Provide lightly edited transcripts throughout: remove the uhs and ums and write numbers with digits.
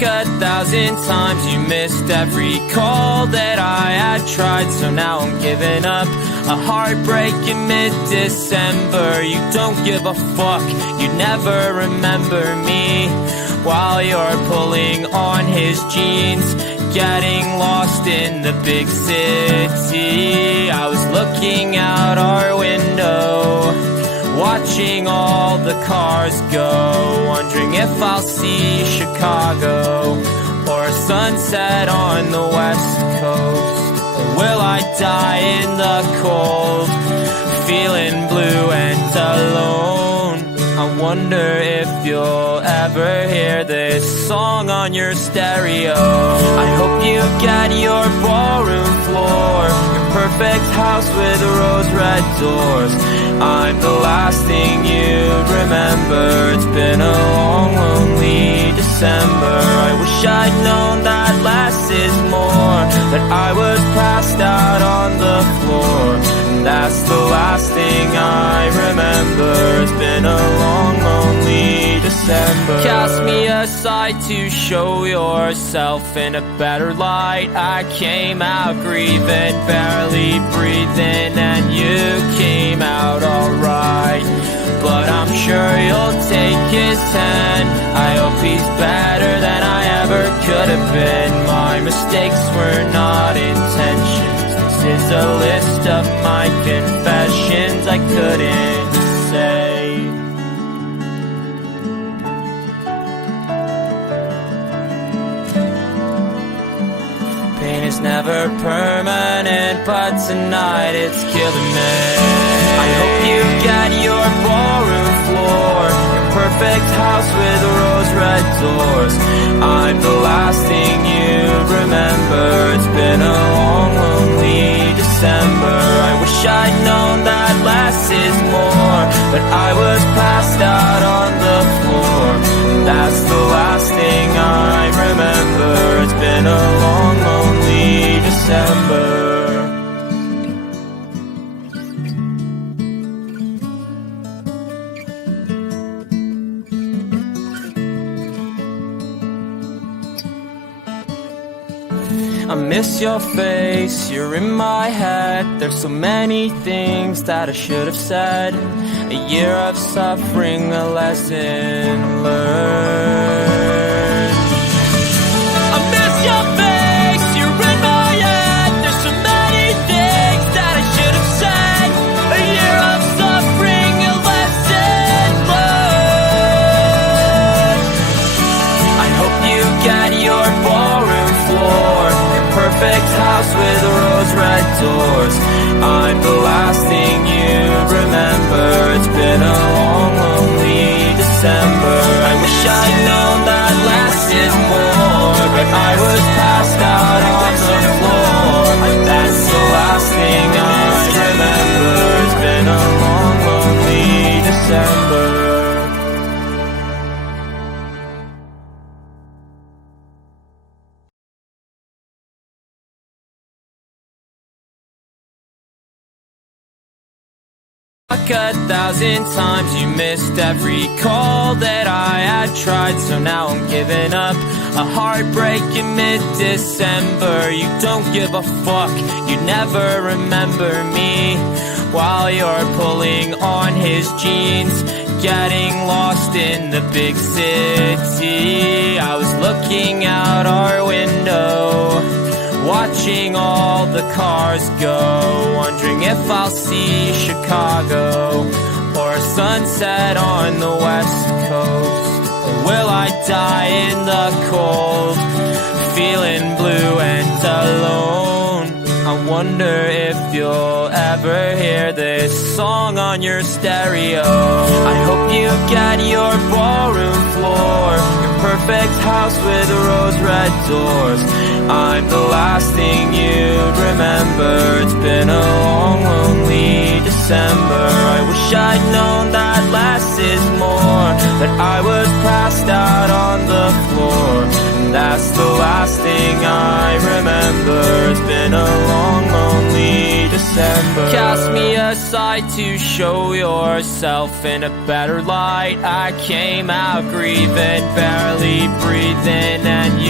1,000 times. You missed every call that I had tried, so now I'm giving up. A heartbreak in mid-December. You don't give a fuck, you never remember me. While you're pulling on his jeans, getting lost in the big city. I was looking out our window, watching all the cars go, wondering if I'll see Chicago or a sunset on the West Coast. Or will I die in the cold, feeling blue and alone? I wonder if you'll ever hear this song on your stereo. I hope you get your ballroom floor, your perfect house with rose-red doors. I'm the last thing you'd remember. It's been a long, lonely December. I wish I'd known that less is more, but I was passed out on the floor. That's the last thing I remember. It's been a long, lonely December. Cast me aside to show yourself in a better light. I came out grieving, barely breathing, and you came out alright. But I'm sure you'll take his hand. I hope he's better than I ever could have been. My mistakes were not intentions. This is a list of my confessions I couldn't say. Pain is never permanent, but tonight it's killing me. I hope you get your ballroom floor, your perfect house with rose-red doors. I'm the last thing you'd remember. It's been a long, lonely December. I wish I'd known that less is more, but I was passed out on the floor. That's the last thing I remember. It's been a long, lonely December. I miss your face, you're in my head. There's so many things that I should have said. A year of suffering, a lesson learned. I miss your face, you're in my head. There's so many things that I should have said. A year of suffering, a lesson learned. I hope you get your ballroom floor, perfect house with rose-red doors. I'm the last thing you'd remember. It's been a long, lonely December. I wish I'd known that less is more, but I was passed out on the floor. That's the last thing I remember. It's been a long, lonely December. A 1,000 times. You missed every call that I had tried, so now I'm giving up. A heartbreak in mid-December. You don't give a fuck, you never remember me. While you're pulling on his jeans, getting lost in the big city. I was looking out our window, watching all the cars go, wondering if I'll see Chicago or a sunset on the West Coast. Or will I die in the cold, feeling blue and alone? I wonder if you'll ever hear this song on your stereo. I hope you get your ballroom floor, your perfect house with rose-red doors. I'm the last thing you'd remember. It's been a long, lonely December. I wish I'd known that less is more, but I was passed out on the floor. That's the last thing I remember. It's been a long, lonely December. Cast me aside to show yourself in a better light. I came out grieving, barely breathing, and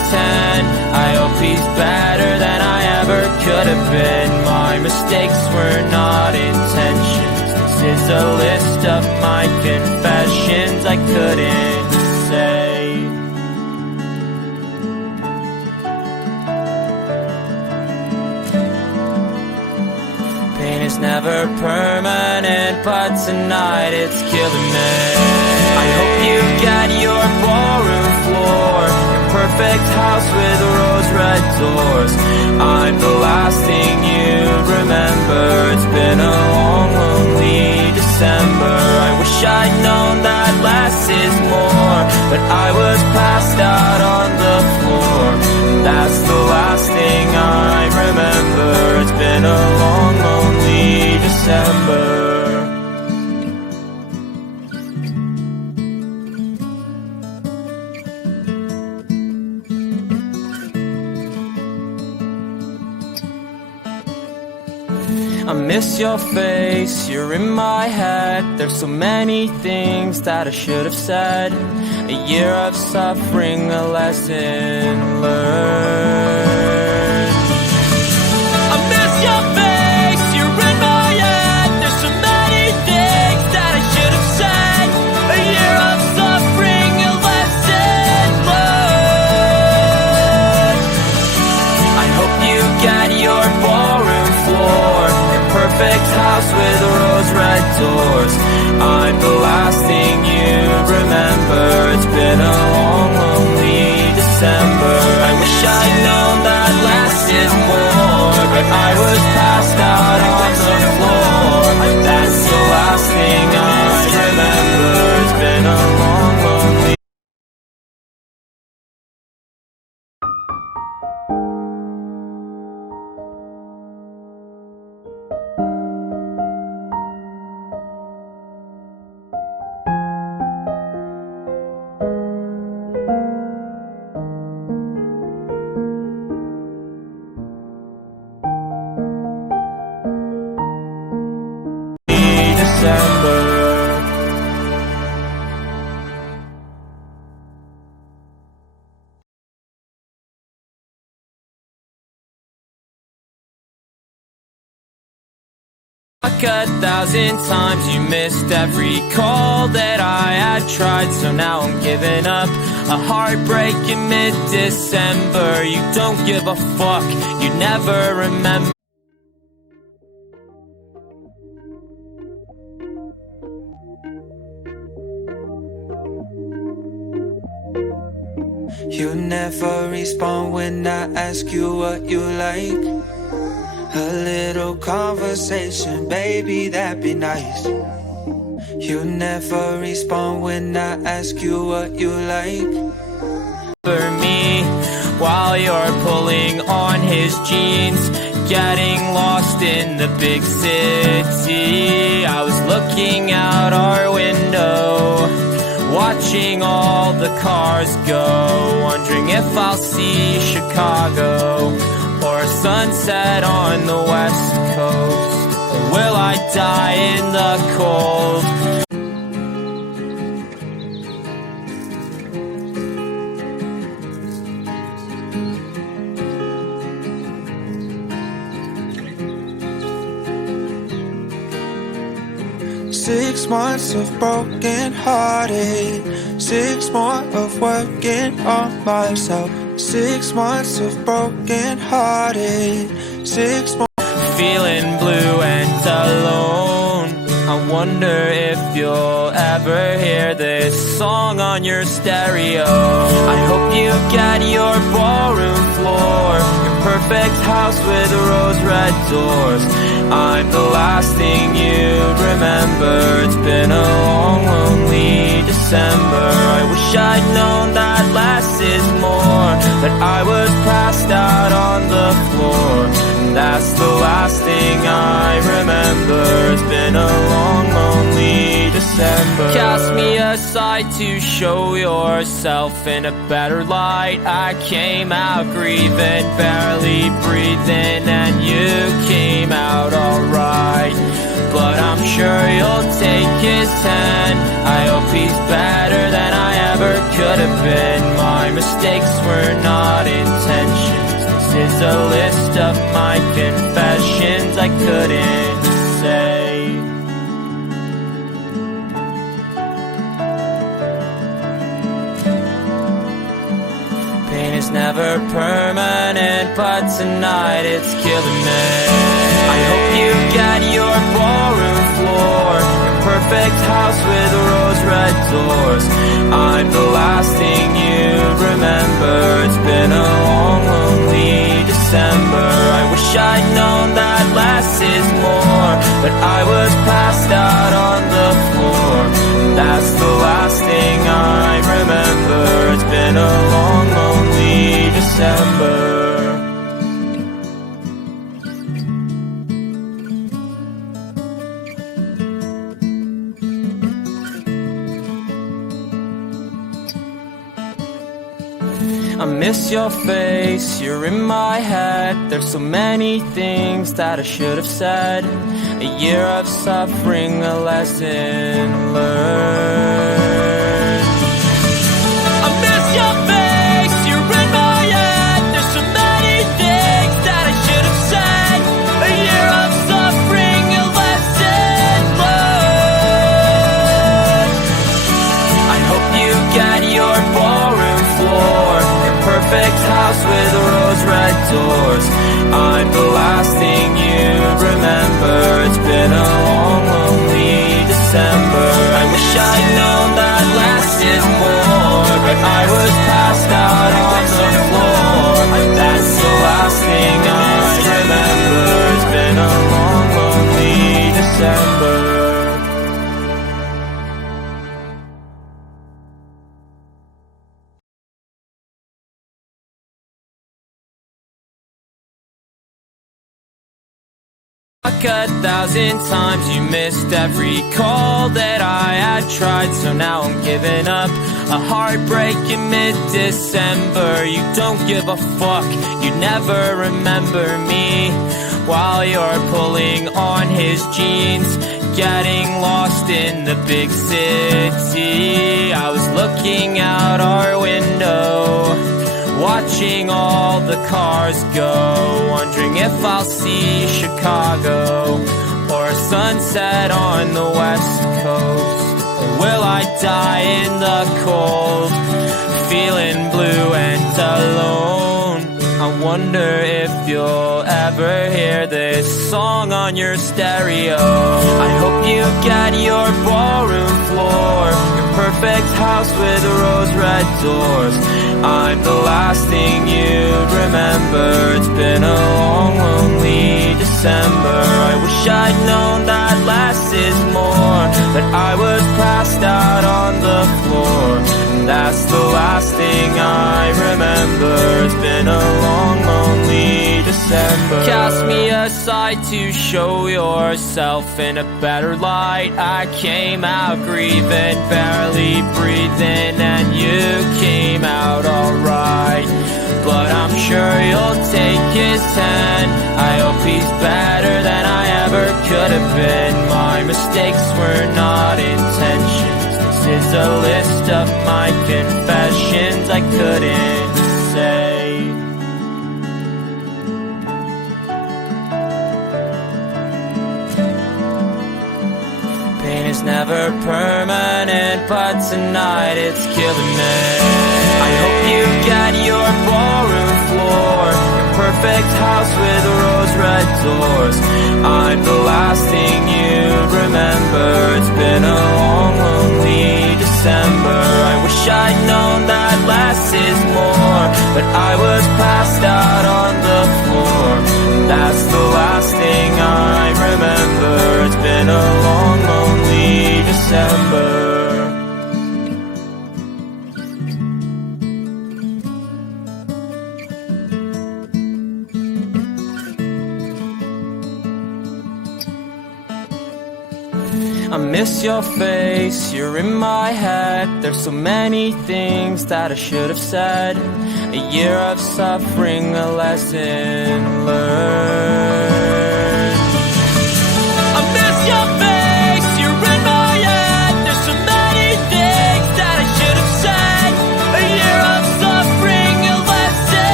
hand. I hope he's better than I ever could have been. My mistakes were not intentions. This is a list of my confessions I couldn't say. Pain is never permanent, but tonight it's killing me. I hope you get your ballroom floor, your perfect house with rose-red doors. I'm the last thing you remember. It's been a long, lonely December. I wish I'd known that less is more, but I was passed out on the floor. That's the last thing I remember. It's been a long, lonely December. I miss your face, you're in my head. There's so many things that I should have said. A year of suffering, a lesson learned. I miss your face, you're in my head. There's so many things that I should have said. A year of suffering, a lesson learned. I hope you get your ballroom floor, perfect house with rose-red doors. I'm the last thing you remember. It's been a long, lonely December. I wish I'd known that less is more, but I was passed out on the floor. That's the last thing I remember. It's been a long, lonely. December. Like 1,000 times you missed every call that I had tried, so now I'm giving up. A heartbreak in mid-December. You don't give a fuck, you never remember. You never respond when I ask you what you like. A little conversation, baby, that'd be nice. You never respond when I ask you what you like. For me, while you're pulling on his jeans, getting lost in the big city. I was looking out our window, watching all the cars go, wondering if I'll see Chicago or a sunset on the west coast. Or will I die in the cold? Six months of broken hearted, 6 more of working on myself. 6 months of broken hearted, 6 more. Feeling blue and alone. I wonder if you'll ever hear this song on your stereo. I hope you get your ballroom floor, your perfect house with rose-red doors. I'm the last thing you remember. It's been a long, lonely December. I wish I'd known that less is more, but I was passed out on the floor. That's the last thing I remember. It's been a long, lonely December. Cast me aside to show yourself in a better light. I came out grieving, barely breathing, and you came out alright. But I'm sure you'll take his hand. I hope he's better than I ever could have been. My mistake mistakes were not intentions. This is a list of my confessions I couldn't say. Pain is never permanent, but tonight it's killing me. I hope you get your ballroom floor, your perfect house with rose-red doors. I'm the last thing you remember. It's been a long, lonely December. I wish I'd known that less is more, but I was passed out on the floor. That's the last thing I remember. It's been a long, lonely December. I miss your face, you're in my head. There's so many things that I should have said. A year of suffering, a lesson learned. I miss your face, you're in my head. There's so many things that I should have said. A year of suffering, a lesson learned. I hope you get your ballroom floor, perfect house with rose-red doors. I'm the last thing you remember. It's been a long, lonely December. I wish I'd known that less is more, but I was passed out on the floor. That's the last thing I remember. It's been a long, lonely December. A thousand times you missed every call that I had tried, so now I'm giving up. A heartbreak in mid-December. You don't give a fuck, you never remember me. While you're pulling on his jeans, getting lost in the big city. I was looking out our window, watching all the cars go, wondering if I'll see Chicago or a sunset on the west coast. Or will I die in the cold, feeling blue and alone? I wonder if you'll ever hear this song on your stereo. I hope you get your ballroom floor, your perfect house with rose-red doors. I'm the last thing you'd remember. It's been a long, lonely December. I wish I'd known that less is more, but I was passed out on the floor. And that's the last thing I remember. It's been a long, lonely December. Cast me aside to show yourself in a better light. I came out grieving, barely breathing, and you came out alright. But I'm sure you'll take his hand. I hope he's better than I ever could have been. My mistakes were not intentions. This is a list of my confessions I couldn't say. Pain is never permanent, but tonight it's killing me. I hope you get your ballroom floor, your perfect house with rose-red doors. I'm the last thing you'd remember. It's been a long, lonely December. I wish I'd known that less is more, but I was passed out on the floor. That's the last thing I remember. It's been a long, lonely December. I miss your face, you're in my head. There's so many things that I should have said. A year of suffering, a lesson learned. I miss your face, you're in my head. There's so many things that I should have said. A year of suffering.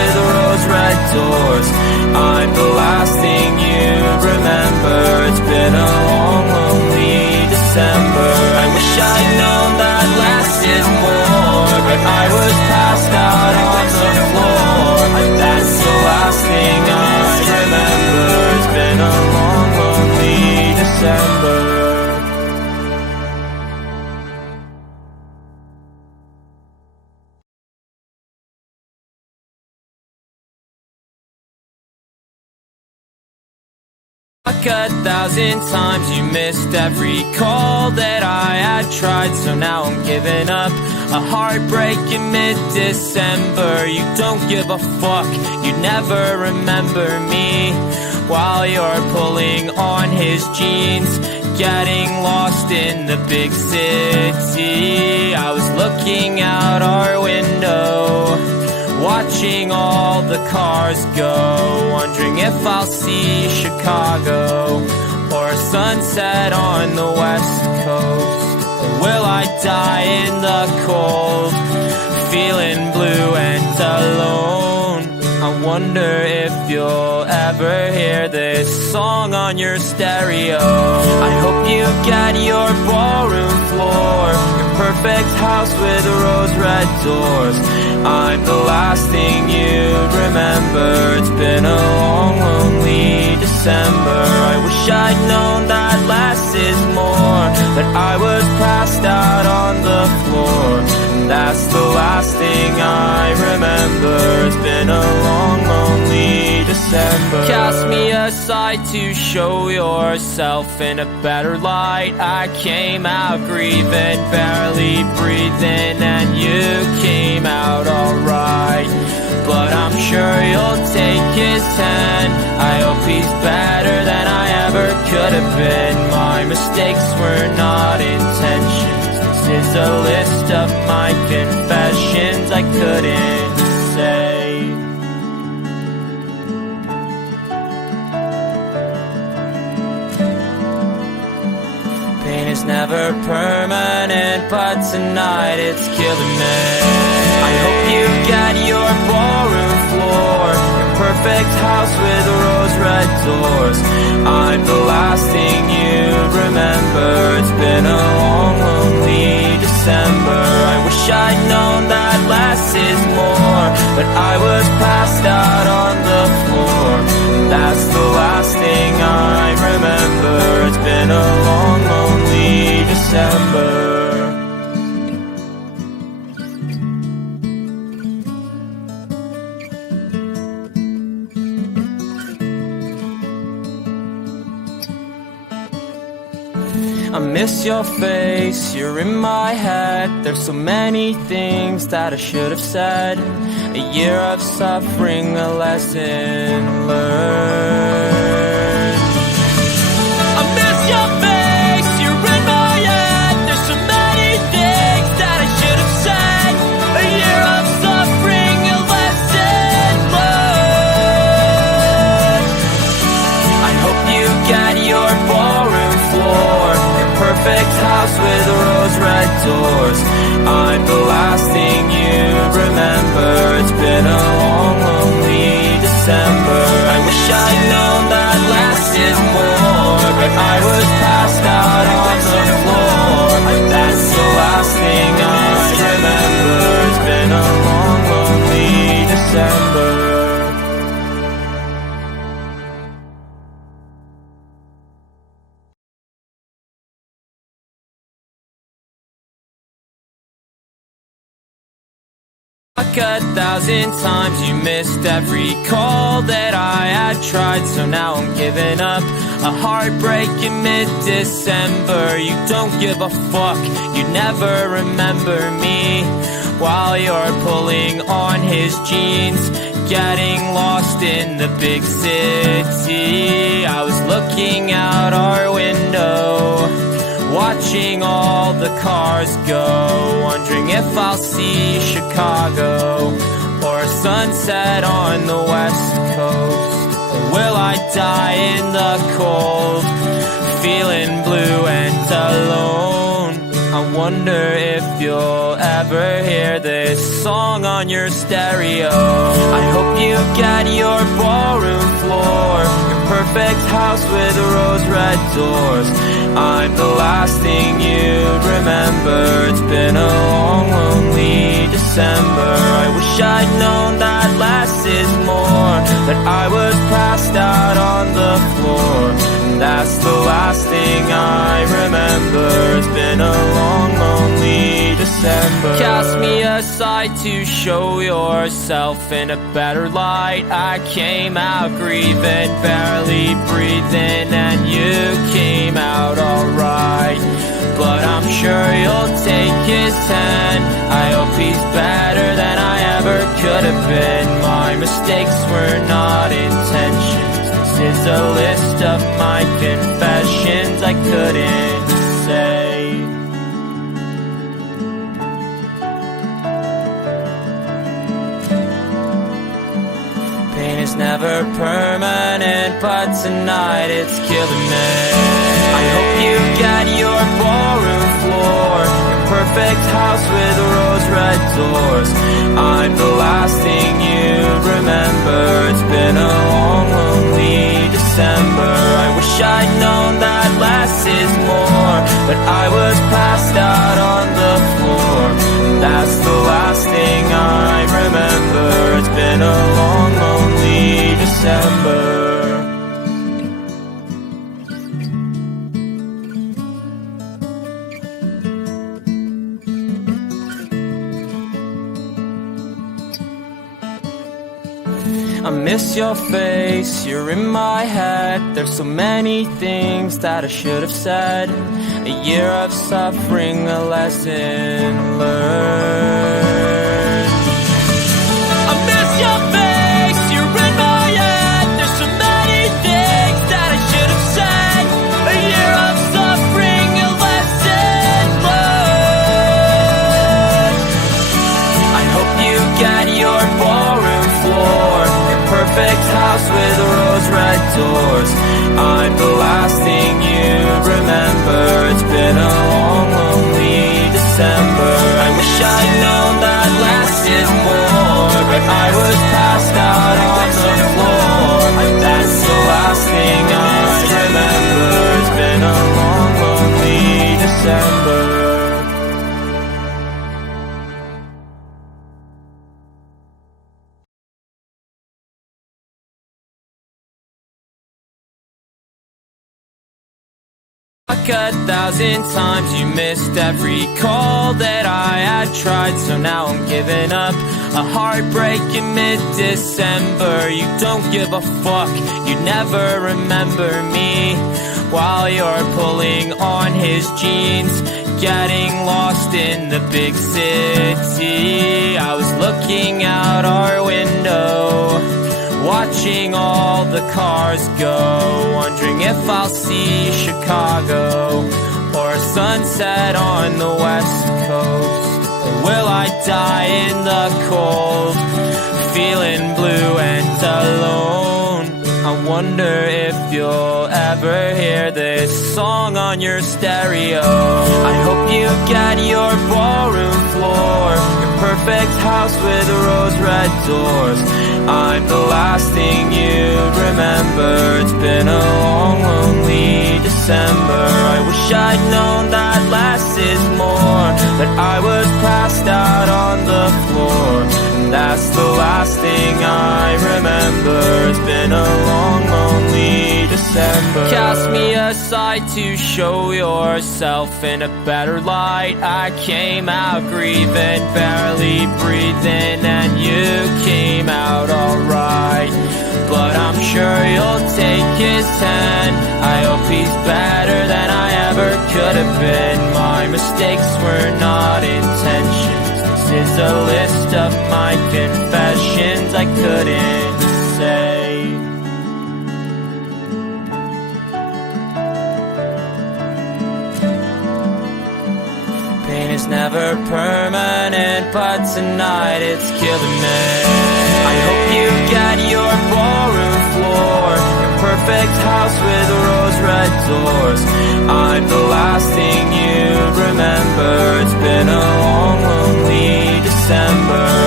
with rose-red doors. I'm the last thing you'd remember. It's been a long, lonely December. I wish I'd known that less is more, but I was passed out on the floor. That's the last thing I remember. It's been a long, lonely December. Like 1,000 times you missed every call that I had tried, so now I'm giving up. A heartbreak in mid-December. You don't give a fuck, you never remember me. While you're pulling on his jeans, getting lost in the big city. I was looking out our window, watching all the cars go, wondering if I'll see Chicago or a sunset on the west coast. Or will I die in the cold, feeling blue and alone? I wonder if you'll ever hear this song on your stereo. I hope you get your ballroom floor, your perfect house with rose-red doors. I'm the last thing you'd remember. It's been a long, lonely December. I wish I'd known that less is more, but I was passed out on the floor. And that's the last thing I remember. It's been a long, lonely December. Cast me aside to show yourself in a better light. I came out grieving, barely breathing, and you came out alright. But I'm sure you'll take his hand. I hope he's better than I ever could have been. My mistakes were not intentions. This is a list of my confessions I couldn't say. Pain is never permanent, but tonight it's killing me. I hope you get your ballroom floor, your perfect house with rose-red doors. I'm the last thing you'd remember. It's been a long, lonely December. I wish I'd known that less is more, but I was passed out on the floor. That's the last thing I remember. It's been a long, lonely December. I miss your face, you're in my head. There's so many things that I should have said. A year of suffering, a lesson learned. I miss your face, you're in my head. There's so many things that I should have said. A year of suffering, a lesson learned. I hope you get your ballroom floor, perfect house with rose-red doors. I'm the last thing you'd remember. It's been a long, lonely December. I wish I'd known that less is more, but I was passed out on the floor. That's the last thing I remember. It's been a long, lonely December. Like 1,000 times you missed every call that I had tried, so now I'm giving up. A heartbreak in mid-December. You don't give a fuck, you never remember me. While you're pulling on his jeans, getting lost in the big city. I was looking out our window, watching all the cars go, wondering if I'll see Chicago or a sunset on the west coast. Or will I die in the cold, feeling blue and alone? I wonder if you'll ever hear this song on your stereo. I hope you get your ballroom floor, your perfect house with rose red doors. I'm the last thing you'd remember. It's been a long, lonely December. I wish I'd known that less is more, but I was passed out on the floor. That's the last thing I remember. It's been a long, lonely December. Cast me aside to show yourself in a better light. I came out grieving, barely breathing, and you came out alright. But I'm sure you'll take his hand. I hope he's better than I ever could have been. My mistakes were not intentions. This is a list of my confessions I couldn't say. Pain is never permanent, but tonight it's killing me. I hope you get your ballroom floor, your perfect house with rose red doors. I'm the last thing you'd remember. It's been a long, lonely December. I wish I'd known that less is more, but I was passed out on the floor. That's the last thing I remember. It's been a long, lonely December. I miss your face, you're in my head. There's so many things that I should have said. A year of suffering, a lesson learned. I miss your face, you're in my head. There's so many things that I should have said. A year of suffering, a lesson learned. I hope you get your ballroom floor, perfect house with rose red doors. I'm the last thing you'd remember. It's been a long, lonely December. I wish I'd known that less is more, but I was passed out on the floor. That's the last thing I remember. It's been a long, lonely December. Like 1,000 times you missed every call that I had tried, so now I'm giving up. A heartbreak in mid-December. You don't give a fuck, you never remember me. While you're pulling on his jeans, getting lost in the big city. I was looking out our window, watching all the cars go, wondering if I'll see Chicago or a sunset on the West Coast. Or will I die in the cold, feeling blue and alone? I wonder if you'll ever hear this song on your stereo. I hope you get your ballroom floor, your perfect house with rose red doors. I'm the last thing you'd remember. It's been a long, lonely December. I wish I'd known that less is more, but I was passed out on the floor. That's the last thing I remember. It's been a long, lonely December. Cast me aside to show yourself in a better light. I came out grieving, barely breathing, and you came out alright. But I'm sure you'll take his hand. I hope he's better than I ever could have been. My mistakes were not intentions. This is a list of my confessions I couldn't say. Pain is never permanent, but tonight it's killing me. I hope you get your ballroom floor, your perfect house with rose red doors. I'm the last thing you'd remember. It's been a long, lonely December.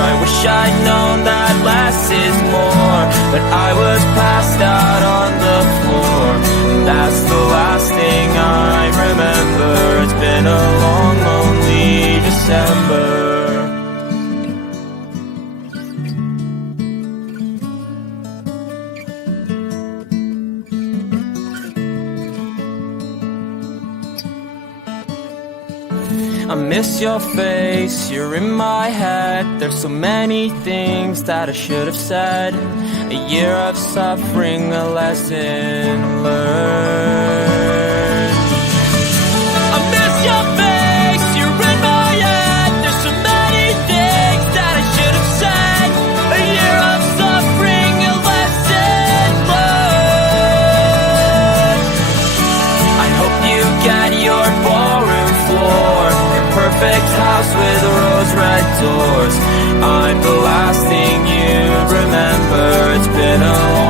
I'd known that less is more, but I was passed out on the floor, and that's the last thing I remember. It's been a long, lonely December. I miss your face, you're in my head. There's so many things that I should have said. A year of suffering, a lesson learned. I miss your face, you're in my head. There's so many things that I should have said. A year of suffering, a lesson learned. I hope you get your ballroom floor, perfect house with rose red doors. I'm the last thing you remember. It's been a